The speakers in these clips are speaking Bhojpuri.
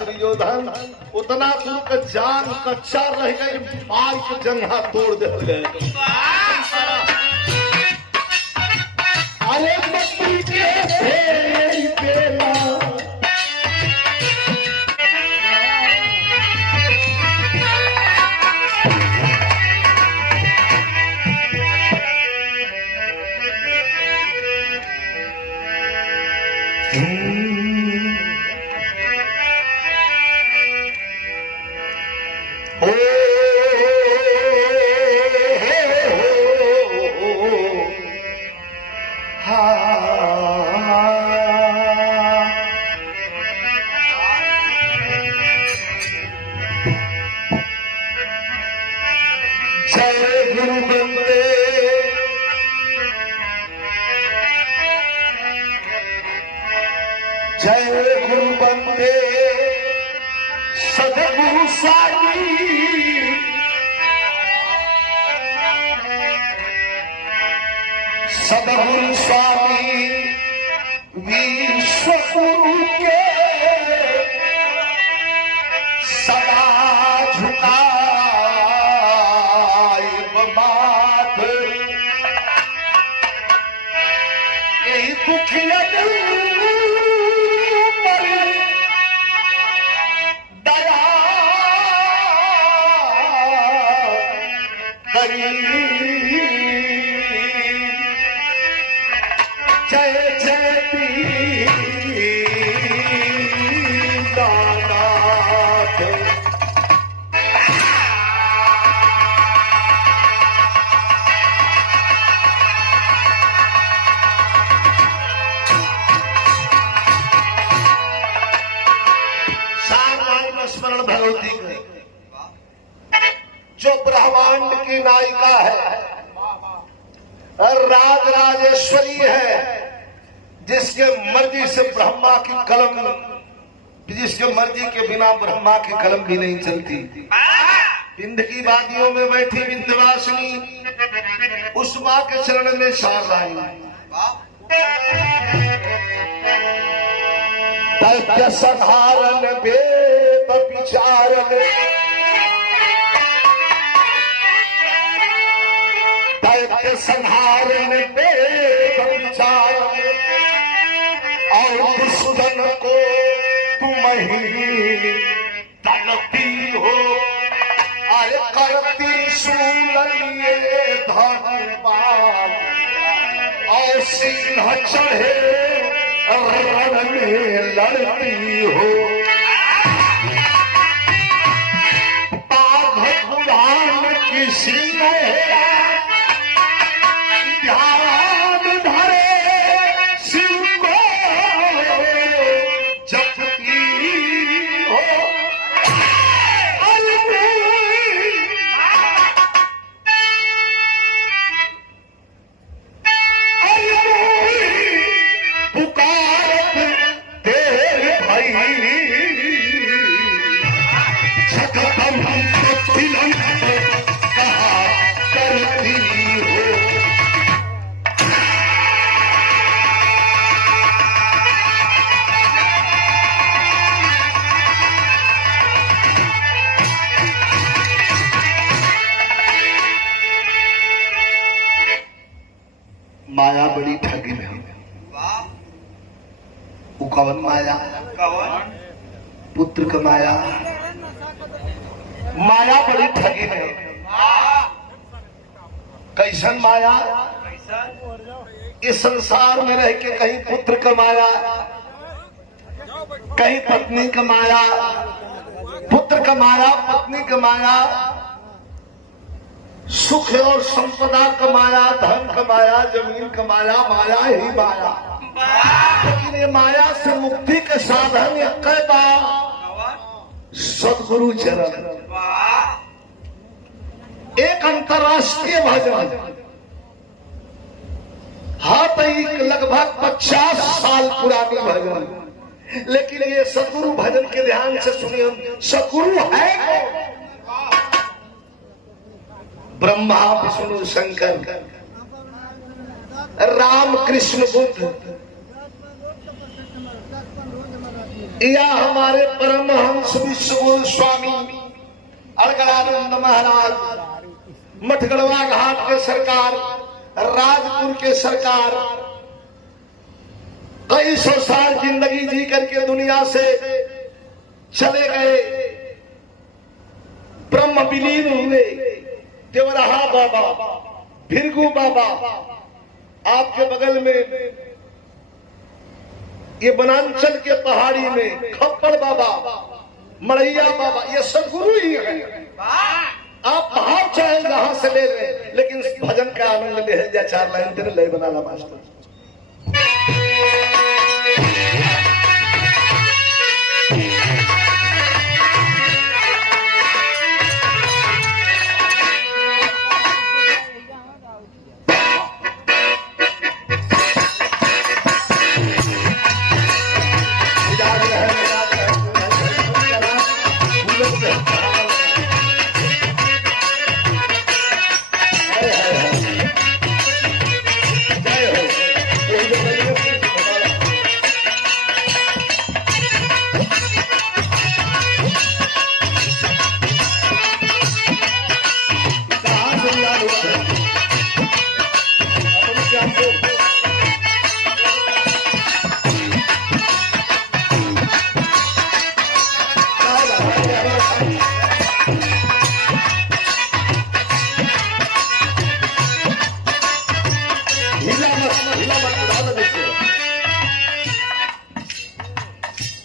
दुर्योधन उतना दूर का जान कच्चा रह गई, मार के जंघा तोड़ दे गए। अरे मट्टी के बेला जय गुरु बंदे सदगुरु साई, सदगुरु स्वामी विश्व गुरु के सदा झुकाए माथ, यही दुखिया जय जय दीनानाथ। सामान्य स्मरण भगवती जो ब्रह्मांड की नायिका है और राज राजेश्वरी है, जिसके मर्जी से ब्रह्मा की कलम, जिसके मर्जी के बिना ब्रह्मा की कलम भी नहीं चलती। विंध्य की वादियों में बैठी विंध्यवासिनी उस मां के चरण में शार आई। तथ्य संहारन वेद विचारन, तथ्य संहारन वेद विचारन, और सुदन को तुम ही तलती हो। अरे करती सूलिए धनबाद और सिंह चढ़े रण में लड़ती हो। बाघ पुराण की सिंह ध्यान धरे शिव को जपती हो। पुकारत तेरे भाई जगदम तिलम कहा करती हो। माया बड़ी ठगी में, कौन माया? पुत्र का माया। माया बड़ी ठगी में। कैसन माया? इस संसार में रह के कहीं पुत्र का माया, कहीं पत्नी का माया, पुत्र का माया, पत्नी का माया, सुख और संपदा का माया, धन का माया, जमीन का माया, माया ही माया। लेकिन ये माया से मुक्ति के साधन एक सदगुरु चरण, एक अंतरराष्ट्रीय भजन। हाँ तो लगभग 50 साल पुरानी भजन, लेकिन ये सदगुरु भजन के ध्यान से सुनिए। सदगुरु है ब्रह्मा विष्णु शंकर, राम कृष्ण बुद्ध, या हमारे परमहंस परमहंस विश्व स्वामी अलगड़ानंद महाराज, मठगढ़वा घाट के सरकार, राजपुर के सरकार, कई सौ साल जिंदगी जी करके दुनिया से चले गए, ब्रह्म विलीन हुए। देवरहा बाबा, भिरगू बाबा, आपके बगल में ये बनांचल के पहाड़ी में खप्पड़ बाबा, मड़ैया बाबा, ये सदगुरु ही है। आप भाव चाहे जहां से ले लें, लेकिन भजन का आनंद ले जा। 4 लाइन तेरे लय बना ला मास्टर।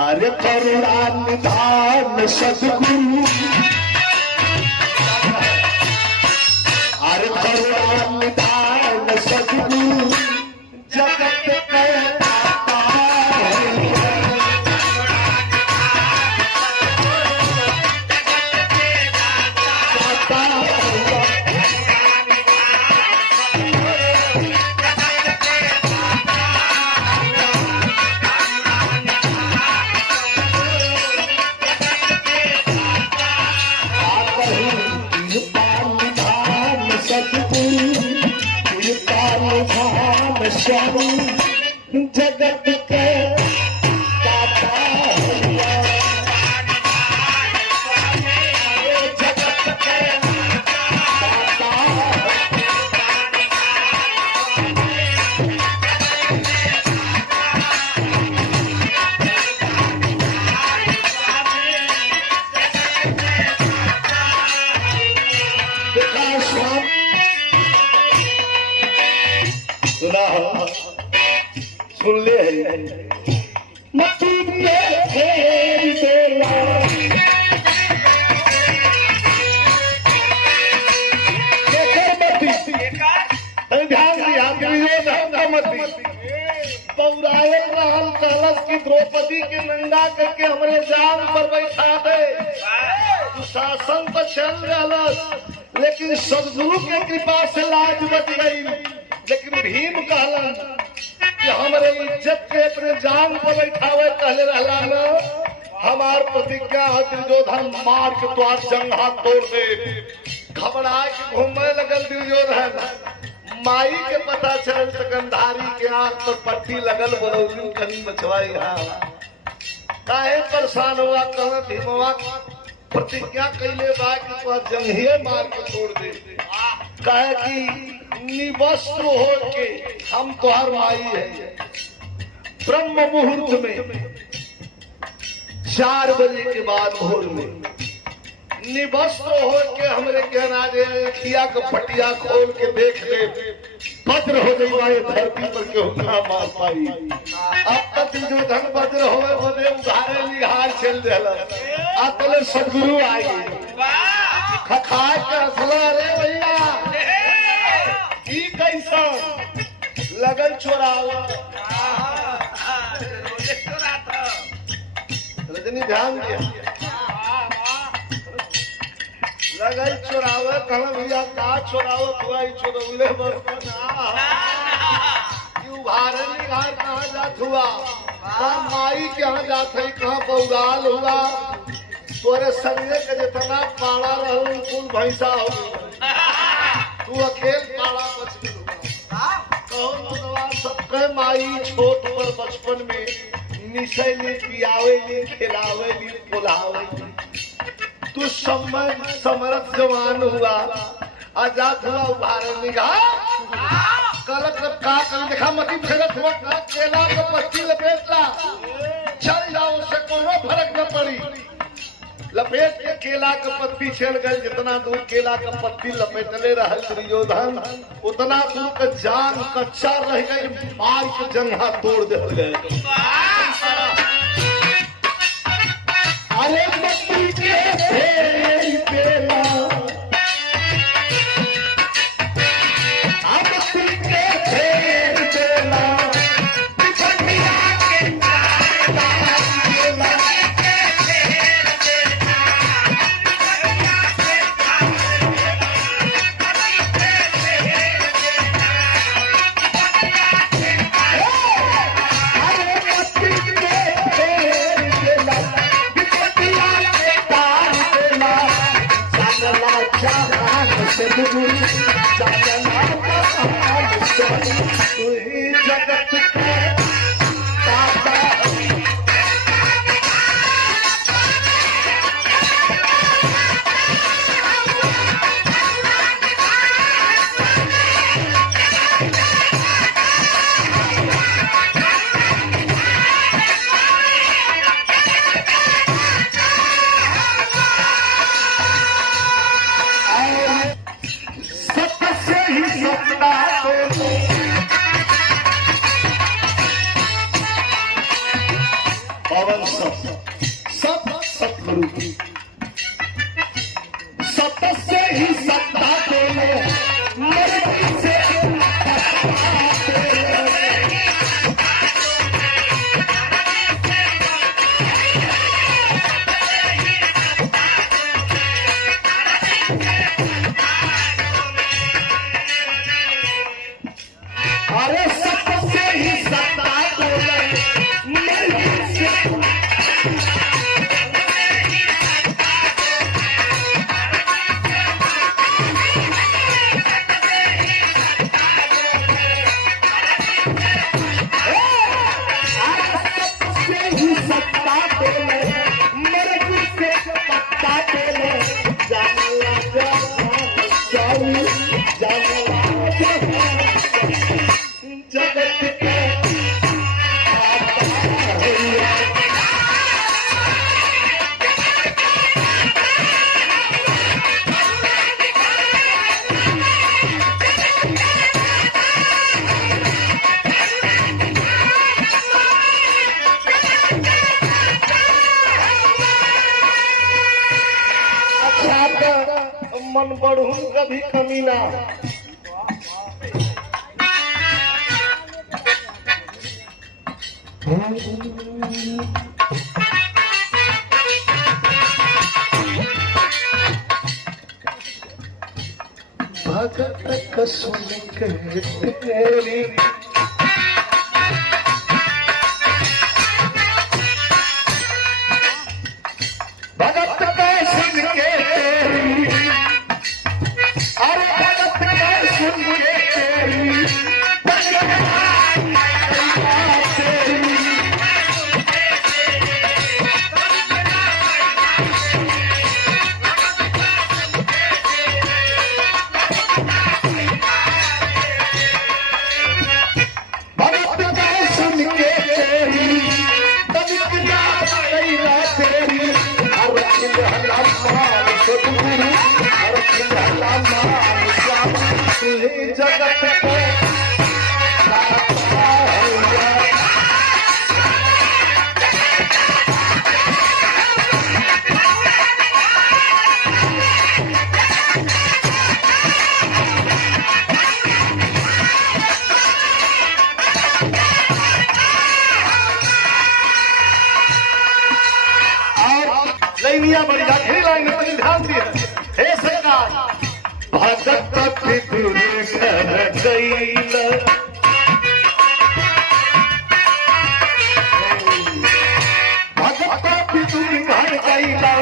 अरे करुणा निधान सदगुरु, अरे करुणा निधान सदगुरु, जगत के दाता जगत के दाता जगत के दाता। सुना हो, सुन ले की द्रौपदी के नंगा करके हमारे जान पर बैठा दे। शासन तो चल रहा, लेकिन सदगुरु के कृपा से लाज बच गई। लेकिन भीम कहलन कि हमारे इज्जत के अपने जान पर बैठावे, कहले रहला न हमार प्रतिज्ञा है दुर्योधन मार के द्वार जंघा तोड़ दे। घबरा के घूमने लगल दुर्योधन। माई के पता चल तो गंधारी के आंख पर पट्टी लगल, बरौली कहीं बचवाई। काहे परेशान हुआ, कह भीमवा प्रतिज्ञा कैले बा कि तू जंघिए मार के तोड़ दे। कहे कि निवस्त्र हो के हम तुहार माई है। ब्रह्म मुहूर्त में 4 बजे के बाद भोर में निवस्त्र हो के हमरे कहना दे, खिया के पटिया खोल के देख ले, वज्र हो जाए धरती पर के हुक्का मार पाई। अब तक जो धन वज्र होवे बदे उधारे निहार चल देला। आतले सदगुरु आई खखा के हंसला, रे भैया ई कैसा लगन चोरावा। रजनी ध्यान दिया, लगल चोरावे। कहना भैया का चोरावत हुआ, चोरौले बस उभारे निगार कहाँ जात हुआ, कहाँ माई के यहाँ जात है, कहाँ बौगाल हुआ। तोरे संगे के जितना पाड़ा रहू कुल भैंसा हो, तू अकेल पाड़ा बच गया। कहो नौजवान सबके माई छोट पर बचपन में निसैली पियावेली खिलावेली पुलावेली। तू समर्थ जवान हुआ, आजाद हुआ, उभारे निगाह कलक का कर देखा मती फेरत हुआ केला का पत्ती लपेटला, चल जाओ, उससे कोनो फर्क न पड़ी। लपेट के केला का पत्ती छेड़ गए, जितना दूर केला का पत्ती लपेटले रहा दुर्योधन, उतना दूर का जान कच्चा रह गई, मार के जंघा तोड़ दे गए। अरे पत्ती के केला जगत के पवन सब सतगुरु की सत्य से ही सत्ता देने मर्जी से अरे सत्य से ही सत्ता देने मर्जी से मन बढ़ू कभी कमी ना। भगत कसुन के तेरी भगत कसुन के तेरी जगत को लाइनिया बड़ी आखिरी लाइन में ध्यान दिया। हे सरकार भगत दूर कर गईला भगत दूर कर गईला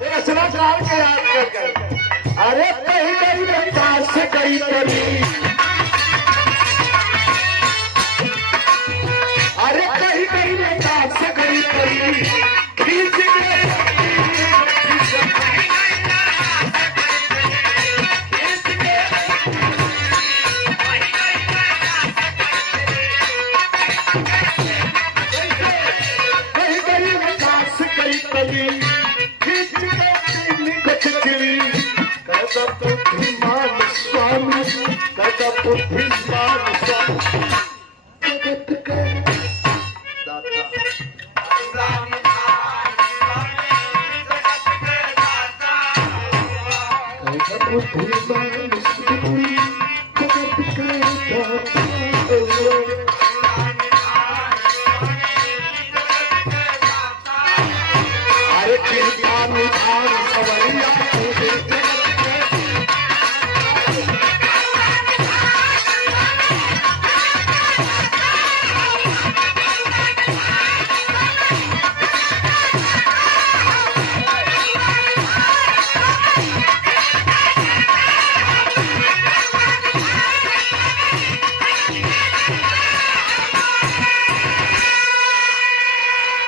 रचनाकार के याद कर। अरे पहले पास गई तरी